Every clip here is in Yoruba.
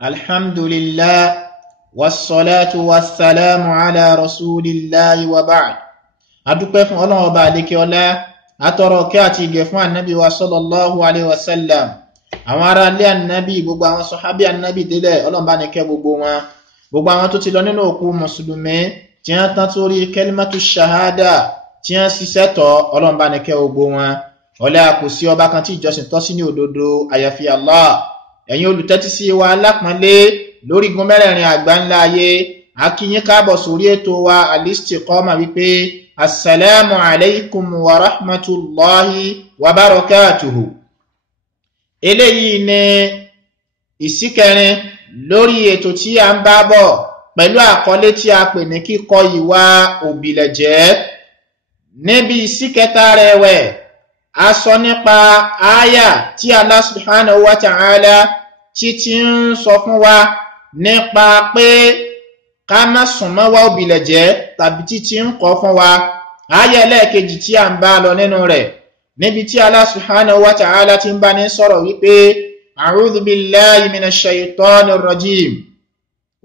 Alhamdulillah, wassalatu wassalamu ala rasulillahi wa ba'd. Adúpẹ́ fún Ọlọ́run Ọba àlékè ọlá, atọrọ kẹ́ àti ìgẹ̀ fún Ànábì wa sallallahu alaihi wasallam. Àwọn ará ilé Ànábì, gbogbo àwọn sàhábì Ànábì délẹ̀, Ọlọ́run bá ní kẹ́ gbogbo wọn. Gbogbo àwọn tó ti lọ nínú òkú mùsùlùmí, tí wọ́n tán sórí kalimatu shahada, tí wọ́n ṣiṣẹ́ tọ̀, Ọlọ́run bá ní kẹ́ gbogbo wọn. Ọlá kò sí ọba kan tí ìjọsìn tọ́ sí ní òdodo àyàfi Allah. Ẹ̀yin olùtẹ́tí sí wa alápọ̀nlé lórí gun mẹ́rẹ̀ẹ̀rin àgbáńlá ayé, a kí yín káàbọ̀ sórí ètò wa Al-Istiqama wípé assalamu alaikum wa rahmatullahi wa barakatuhu. Eléyìí ni ìsíkẹrin lórí ètò tí a ń bá bọ̀ pẹ̀lú àkọlé tí a pè ní kíkọ ìwà òbílẹ̀jẹ́. Níbi ìsíkẹta rẹ̀ wẹ̀, a sọ nípa àyà tí Allah subhanahu wa ta'ala tí ń sọ fún wa nípa pé ká má súnmọ́ wa òbílẹ̀jẹ́ tàbí tí ń kọ̀ fún wa. Àyà ẹlẹ́ẹ̀kejì tí a ń bá lọ nínú rẹ̀, níbi tí Allah subhanahu wa ta'ala tí ń bá ní sọ̀rọ̀ wípé a'udhu billahi minash shaytanir rajim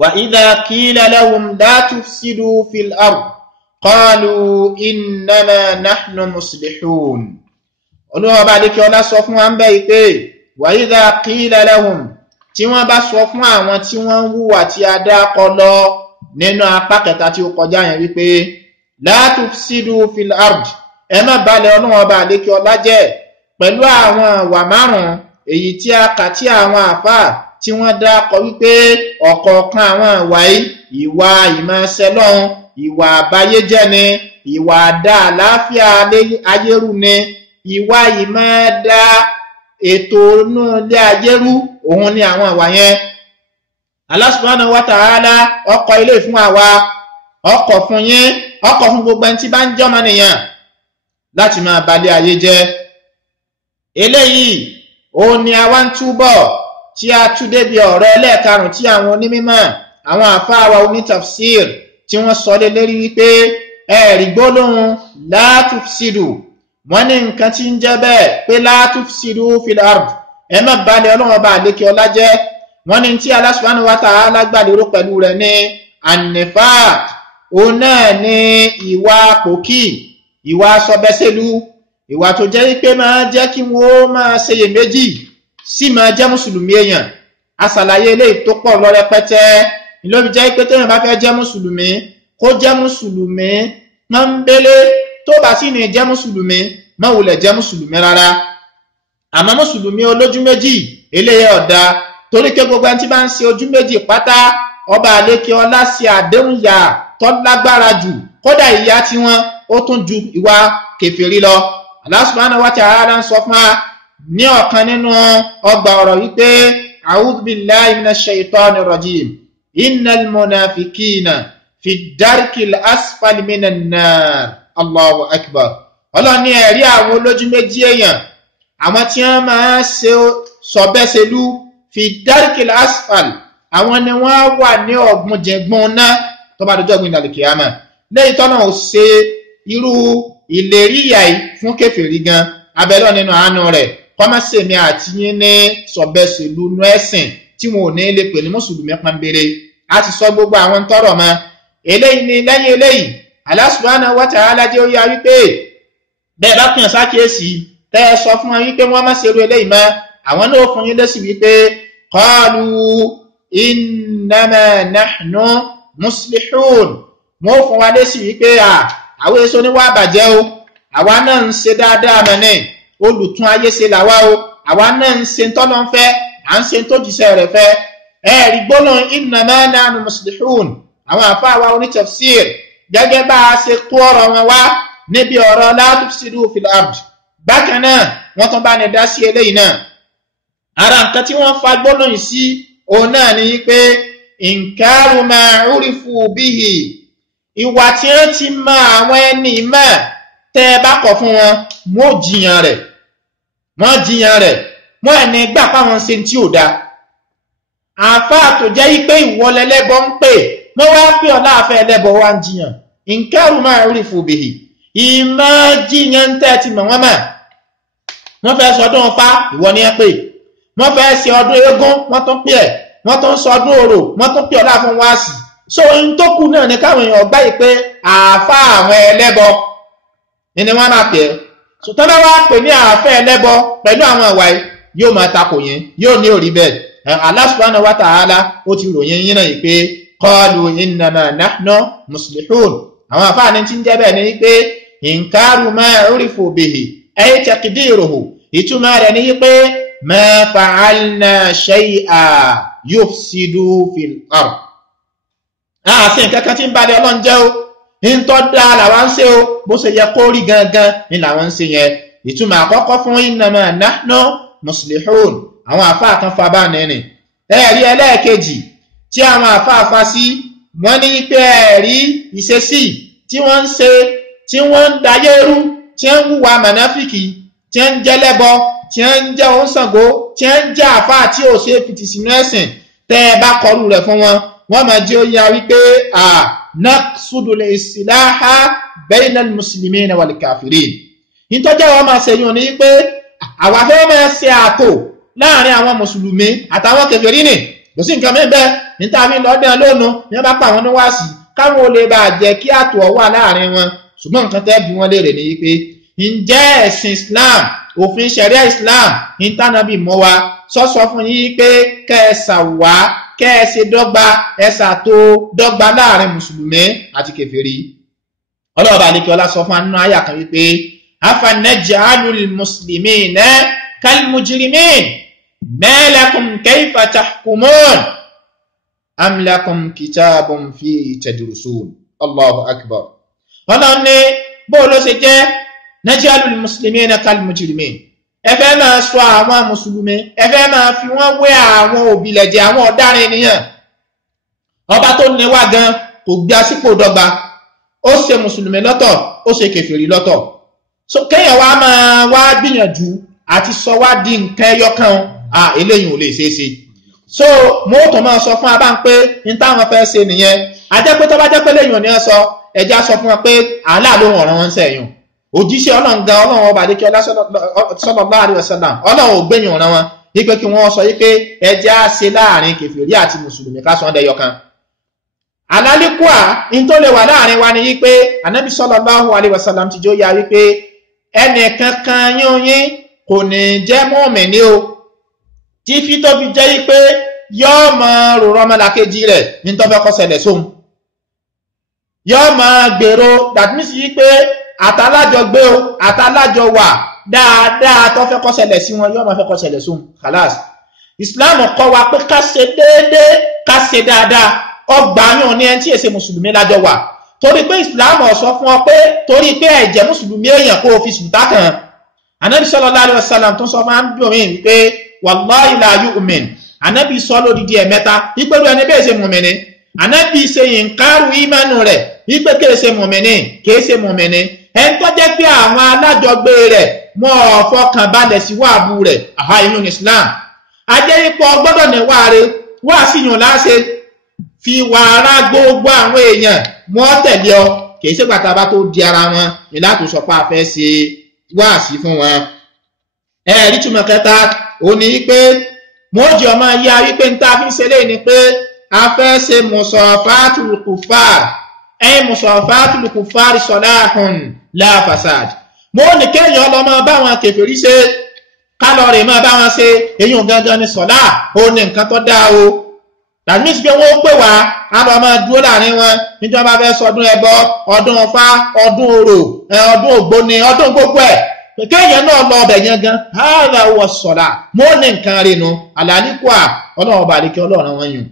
wa idha qila lahum la tufsidu fil ard qalu innama nahnu muslihun. Olúwa bá lékè ọlá sọ fún wa ń bẹ́ ìpé wa idha qila lahum, tí wọ́n bá sọ fún àwọn tí wọ́n ń hùwà tí a dákọ lọ nínú apá kẹta tí ó kọjá yẹn wípé la tufsidu fil ard, ẹ má balẹ̀ Ọlọ́run bá lékè ọlá jẹ́ pẹ̀lú àwọn ìwà márùn-ún èyí tí a kà tí àwọn àfáà tí wọ́n dákọ wípé ọ̀kọ̀ọ̀kan àwọn ìwà ìwà ìmọ̀ọ́sẹ́lọ́run, ìwà àbáyéjẹ́ ni, ìwà àdá àlàáfíà ayérú ni, ìwà ìmọ̀ọ́dá ètò inú ilé ayérú, òun ni àwọn ìwà yẹn. Allah subhanahu wa ta'ala ọkọ̀ ilé fún àwa, ọkọ̀ fún yín, ọkọ̀ fún gbogbo ẹni tí bá ń jọ́mọ nìyàn láti máa balẹ̀ ayé jẹ́. Eléyìí òun ni a wá ń túbọ̀ tí a tú débi ọ̀rọ̀ ẹlẹ́ẹ̀karùn-ún tí àwọn onímọ̀, àwọn àfáà wa onítafsir tí wọ́n sọ lé lérí wípé ẹ̀rí gbólóhùn la tufsidu, wọ́n ní nǹkan tí ń jẹ́ bẹ́ẹ̀ pé la tufsidu fil ard, ẹ má balẹ̀ Ọlọ́run Ọba àlékè ọlá jẹ́. Wọ́n ní tí Allah subhanahu wa ta'ala gbàlérò pẹ̀lú rẹ̀ ní an-nifaq, òun náà ní ìwà pòkì, ìwà sọbẹ́sẹ̀lú, ìwà tó jẹ́ wípé máa jẹ́ kí wọ́n máa ṣeyè méjì sí máa jẹ́ mùsùlùmí èèyàn. A ṣàlàyé eléyìí tó pọ̀ lọ rẹpẹtẹ. Ìlú fi jẹ́ pé téèyàn bá fẹ́ jẹ́ mùsùlùmí, kó jẹ́ mùsùlùmí pọ́nbélé, tó bá sì ní jẹ́ mùsùlùmí má wulẹ̀ jẹ́ mùsùlùmí rárá. Àmọ́ mùsùlùmí olójú méjì eléyìí ọ̀dà, torí pé gbogbo ẹni tí bá ń ṣe ojú méjì pátá, ọba àlékè ọlá ṣe àdéhùn yà tó lágbára jù, kódà ìyà tí wọ́n ó tún ju ìwà kèfèrí lọ. Allah subhanahu wa ta'ala ń sọ fún wa ní ọ̀kan nínú ọgbà ọ̀rọ̀ wípé a'udhu billahi minash shaytanir rajim innal munafiqina fi darkil asfali minan nar. Allahu akbar. Ọlọ́run ní ẹ̀rí àwọn olójú méjì èèyàn, àwọn tí wọ́n máa ṣe sọ̀bẹ́sẹ̀lú fi darkil asfal, àwọn ni wọ́n wà ní ọ̀gbun jẹ̀gbọ́n náà tó bá dọjọ́ gbìn dàlùkìyámà. Lẹ́yìn tọ́nà ò ṣe irú ìlérí ìyà yìí fún kèfèrí gan, abẹ́lọ́ nínú àánú rẹ̀ kọ́mọ́sẹ̀mí àti yín ní sọ̀bẹ́sẹ̀lú nú ẹ̀sìn tí wọn ò ní lè pè ní mùsùlùmí pọ́nbélé. A ti sọ gbogbo àwọn tọ́rọ̀ mọ́ eléyìí ni. Lẹ́yìn eléyìí Allah subhanahu wa ta'ala jẹ́ ó yá wípé bẹ́ẹ̀ bá kàn sákèésí tẹ́ ẹ sọ fún wọn wípé wọ́n má ṣerú eléyìí mọ́, àwọn náà fún yín lésì wípé qalu innama nahnu muslihun, wọ́n fún wa lésì wípé àwọn èso níwà bàjẹ́ o, àwa náà ń ṣe dáadáa mẹ́ni, olùtún ayé ṣe làwa o, àwa náà ń ṣe tọ́lọ́ ń fẹ́, à ń ṣe tó jíṣẹ́ rẹ̀ fẹ́. Ẹ̀rí gbólóhùn innama nahnu muslihun, àwọn àfáà wa onítafsir gẹ́gẹ́ bá a ṣe kó ọ̀rọ̀ wọn wá níbi ọ̀rọ̀ la tufsidu fil ard, bákan náà wọ́n tún bá ní dá sí eléyìí náà. Ara nǹkan tí wọ́n fa gbólóhùn sí òun náà ni pé inkaru ma urifu bihi, ìwà tí wọ́n ti mọ àwọn ẹni mọ̀, tẹ́ bá kọ̀ fún wọn, wọ́n jiyàn rẹ̀, wọ́n ẹni gbà fáwọn ṣe tí ò dá. Àfáà tó jẹ́ pé ìwọlẹ́lẹ́bọ ń pè, wọ́n wá pé ọlá àfẹ́ ẹlẹ́bọ wá ń jiyàn. Inkaru ma urifu bihi, ìmọ̀ jiyàn tẹ́ ti mọ̀ wọ́n mọ̀. Wọ́n fẹ́ sọdún Ọ̀fà, ìwọ ni ẹ pè. Wọ́n fẹ́ ṣe ọdún eégún, wọ́n tún pè ẹ́. wọ́n tó ń sọdún orò wọ́n tó pè ọlá fún wáàsì so in tó kù náà ni káwọn èèyàn gbà yìí pé àáfà àwọn ẹlẹ́bọ ni wọ́n máa pè é so tọ́lá wá pè ní àáfà ẹlẹ́bọ pẹ̀lú àwọn ìwà yóò máa takò yẹn yóò ní orí bẹ́ẹ̀ Allah subhanahu wa ta'ala ó ti ròyìn yín náà yìí pé qalu innama nahnu muslihun àwọn àfáà ní tí ń jẹ́ bẹ́ẹ̀ ni pé inkaru ma urifu bihi ay taqdiruhu ìtumọ̀ rẹ̀ ni pé ma fa'alna shay'a yufsidu fil ard àṣẹ nǹkan kan tí ń bá dé Ọlọ́run jẹ́ o ń tọ́ da làwọn ń ṣe o bó ṣe yẹ kó rí gangan ni làwọn ń ṣe yẹn ìtumọ̀ àkọ́kọ́ fún innama nahnu muslihun àwọn àfáà kan fa bá nẹ́ni ẹ̀rí ẹlẹ́ẹ̀kejì tí àwọn àfáà fa sí wọ́n ní pé ẹ̀rí ìṣesí tí wọ́n ń ṣe tí wọ́n ń dayérú tí ń hùwà mànáfíkì tí ń jẹ́ lẹ́bọ tí ń jẹ́ oúnṣàngó tí ń jẹ́ àfáà tí ò ṣe fìtì sínú ẹ̀sìn tẹ́ ẹ bá kọrù rẹ̀ fún wọn wọ́n máa jẹ́ ó yá wípé naqsudul islaha bainal muslimina wal kafirin nítorí àwọn máa ṣe yún ní pé àwa fẹ́ máa ṣe ààtò láàrin àwọn mùsùlùmí àtàwọn kèfèrí ni kò sí nǹkan mẹ́bẹ́ níta fi lọ́dún lónú ní wọ́n bá pa àwọn níwáàsí káwọn olè bá jẹ́ kí ààtò wà láàrin wọn ṣùgbọ́n nǹkan tẹ́ bí wọ́n léèrè ní pé ǹjẹ́ ẹ̀sìn Islam òfin ṣẹ̀ríà Islam ìtànàbí mọ́ wa sọ́sọ́ fún yín pé kẹ́ẹ̀sà wá kẹ́ẹ̀ṣe dọ́gba ẹ̀sà tó dọ́gba láàrin mùsùlùmí àti kèfèrí ọlọ́ọ̀bà àlekí ọlá sọ fún anú àyà kan wípé afanaj'alul muslimina kal mujrimin ma lakum kayfa tahkumun am lakum kitabun fi tadrusun Allahu akbar ọlọ́run ní bó ló ṣe jẹ́ naj'alul muslimina kal mujrimin ẹ fẹ́ máa sọ àwọn mùsùlùmí ẹ fẹ́ máa fi wọ́n wé àwọn òbílẹ̀jẹ̀ àwọn ọ̀daràn ènìyàn ọba tó ní wá gan kò gbé sípò dọ́gba ó ṣe mùsùlùmí lọ́tọ̀ ó ṣe kèfèrí lọ́tọ̀ so kéèyàn wá máa wá gbìyànjú àti sọ wá di nǹkan ẹyọ kan eléyìí ò lè ṣeé ṣe so mo tó máa sọ fún abá ń pé ní táwọn fẹ́ ṣe nìyẹn ajẹ́ pé tó bá jẹ́ pé lẹ́yìn ò ní sọ ẹjá sọ fún wọn pé àálà ló wọ̀n wọn sẹ́yìn òjíṣẹ́ ọlọ́run gan ọlọ́run ọba àdékẹ́ sallallahu alaihi wasallam ọlọ́run ò gbẹ̀yìn ọ̀ràn wọn wípé kí wọ́n sọ wípé ẹjá ṣe láàrin kèfèrí àti mùsùlùmí ká sọ ọ́n dẹyọ kan alálíkùá in tó lè wà láàrin wa ni wípé anábì sallallahu alaihi wasallam ti jó ya wípé ẹnìkankan yín kò ní jẹ́ mùmínì o tí fi tó fi jẹ́ wípé yóò máa rọrọ ọmọlàkejì rẹ̀ ní tó fẹ́ kó ṣẹlẹ̀ sóhun yóò máa gbèrò that means wípé àtàlájọ gbé o àtàlájọ wà dáadáa tó fẹ́ kó ṣẹlẹ̀ sí wọn yóò máa fẹ́ kó ṣẹlẹ̀ sóhun khalas Islam kọ́ wa pé ká ṣe déédéé ká ṣe dáadáa ọgbà yàn ní ẹni tí èsè mùsùlùmí lájọ wà torí pé Islam sọ fún ọ pé torí pé ẹ̀jẹ̀ mùsùlùmí èèyàn kó o fi sùtá kan Ànábì sallallahu alaihi wasallam tó sọ máa ń bí omi wípé wallahi la yu'min Ànábì sọ lódìdí ẹ̀mẹ́ta ìpẹ́lú ẹni bẹ́ẹ̀ ṣe mùmìnì Ànábì ṣe ìǹkárù ìmánu rẹ̀ wípé kìí ṣe mùmìnì kìí ṣe mùmìnì ẹni tó jẹ́ pé àwọn alájọgbé rẹ̀ wọ́n fọkàn balẹ̀ sí wàbú rẹ̀ àhá inú Islam ajẹ́ ipò gbọ́dọ̀ níwáre wá síyàn láṣẹ fi wàrà gbogbo àwọn èèyàn wọ́n tẹ̀lé ọ kìí ṣe gbàtà bá tó di ara wọn ìlàtò sọpá fẹ́ ṣe wáàsí fún wọn ẹ̀rí túmọ̀ kẹta ó ní pé mọ́jì ọmọ yá wípé ń tá fi ń ṣe lé ní pé a fẹ́ ṣe musafatul kuffar musafatul kuffar salahun la fasad mo ní kéèyàn ọlọ́mọ báwọn kèfèrí ṣe kálọ̀rì máa bá wọn ṣe èyàn gangan ní sọ̀lá ó ní nǹkan tó dáa o tàbí sí pé wọ́n pè wá a lọ máa dúró láàrin wọn níjọba fẹ́ sọdún ẹbọ ọdún ọfá ọdún orò ọdún ògbóni ọdún gbogbo ẹ̀ kéèyàn náà lọ ọbẹ̀ yẹn gan hādhā huwa sọ̀lá mo ní nǹkan rinu àlàníkùá ọlọ́run ọba àdìkẹ́ ọlọ́run wọn yùn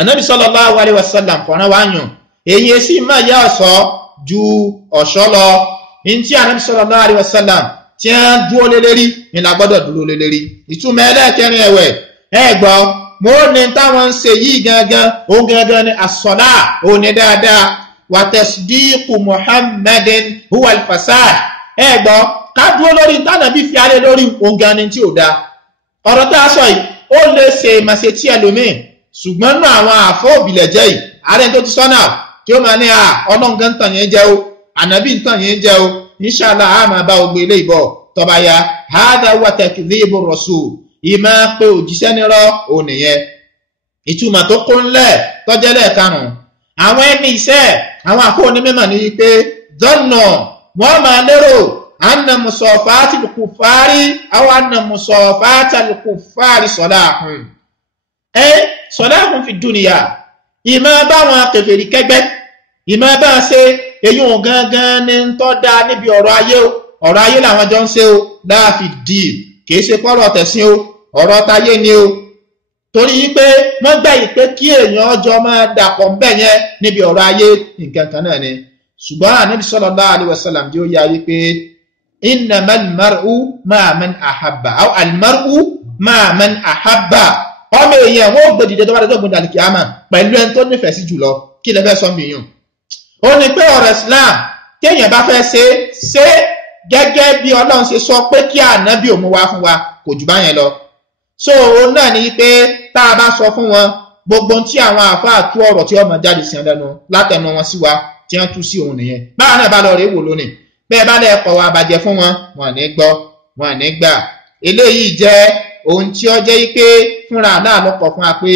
Ànábì sallallahu alaihi wasallam fọ̀rán wá yùn èyí sì máa yá ọ̀ṣọ́ ju ọ̀ṣọ́ lọ ní tí Ànábì sallallahu alaihi wasallam tí a ń dúó lé lérí ní lágbọ́dọ̀ dúró lé lérí ìtumọ̀ ẹlẹ́ẹ̀kẹrin ẹ̀wẹ̀ ẹgbọ́ mo ní táwọn ń ṣe yìí gangan òun gangan ni as-salā òun ni dáadáa wa tasdīqu Muhammadin huwa al-fasād ẹgbọ́ ká dúó lórí tánàbí fi alẹ́ lórí òun gan ni tí ò dá ọ̀rọ̀ tá a sọ yìí ó lè ṣe màṣẹ tí ẹlòmíì ṣùgbọ́n náà àwọn àfọ́ òbílẹ̀ jẹ́ yìí ààrẹ tó ti sọ́nà tí ó máa ní ọlọ́ngán tàn yẹn jẹ́ o ànábì tàn yẹn jẹ́ o inshallah a máa bá ogbe ilé ìbọ̀ tọba ya hadha wa takdhibu rasul ìmá pé òjíṣẹ́ nírọ́ ò nìyẹn ìtumọ̀ tó kún lẹ̀ tọ́jẹ́lẹ̀ karùn-ún àwọn ẹni iṣẹ́ àwọn àkóóní mímọ̀ ní wípé dọ́nà wọ́n máa lérò anna musafati al-kuffari aw anna musafata al-kuffari salahun salahun fi dunya ìmọ̀ báwọn kèfèrí kẹgbẹ́ ìmọ̀ bá ṣe èyí ò gangan ní tọ́ da níbi ọ̀rọ̀ ayé làwọn jọ ń ṣe o láàfi dì kìí ṣe pọ́rọ̀ tẹ̀sìn o ọ̀rọ̀ tayé ni o torí pé wọ́n gbà yìí pé kí èèyàn ọjọ́ máa dàpọ̀ ńbẹ̀ yẹn níbi ọ̀rọ̀ ayé nǹkan kan náà ni ṣùgbọ́n Ànábì sallallahu alaihi wasallam tí ó yá wípé innamal mar'u ma'a man ahabba aw al mar'u ma'a man ahabba ọmọ èèyàn wọ́n gbé dìde tó bá dé gbọ́dọ̀ àlìkíyàmá pẹ̀lú ẹni tó nífẹ̀ẹ́ sí jùlọ kí lè fẹ́ sọ mìíràn ó ní pé ọ̀rọ̀ Islam téèyàn bá fẹ́ ṣe gẹ́gẹ́ bí Ọlọ́run ṣe sọ pé kí ànábì òun wá fún wa kò jù báyẹn lọ so òun náà ni pé tá a bá sọ fún wọn gbogbo tí àwọn àfáà tú ọ̀rọ̀ tí ọmọ jáde sí ẹlẹ́nu látẹnu wọn sí wa tí wọ́n tú sí òun nìyẹn báwọn náà bá lọ rèé wò lónìí bẹ́ẹ̀ bá lẹ́ kọ̀ wá bàjẹ́ fún wọn wọn ní gbọ́ wọn ní gbà eléyìí jẹ́ ohun tí ó jẹ́ pé fúnra náà lọ́kọ̀ fún wa pé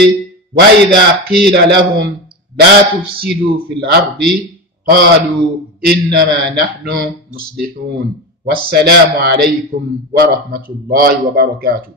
wa idha qila lahum la tufsidu fil ardi qalu innama nahnu muslihun wassalamu alaykum wa rahmatullahi wa barakatuh.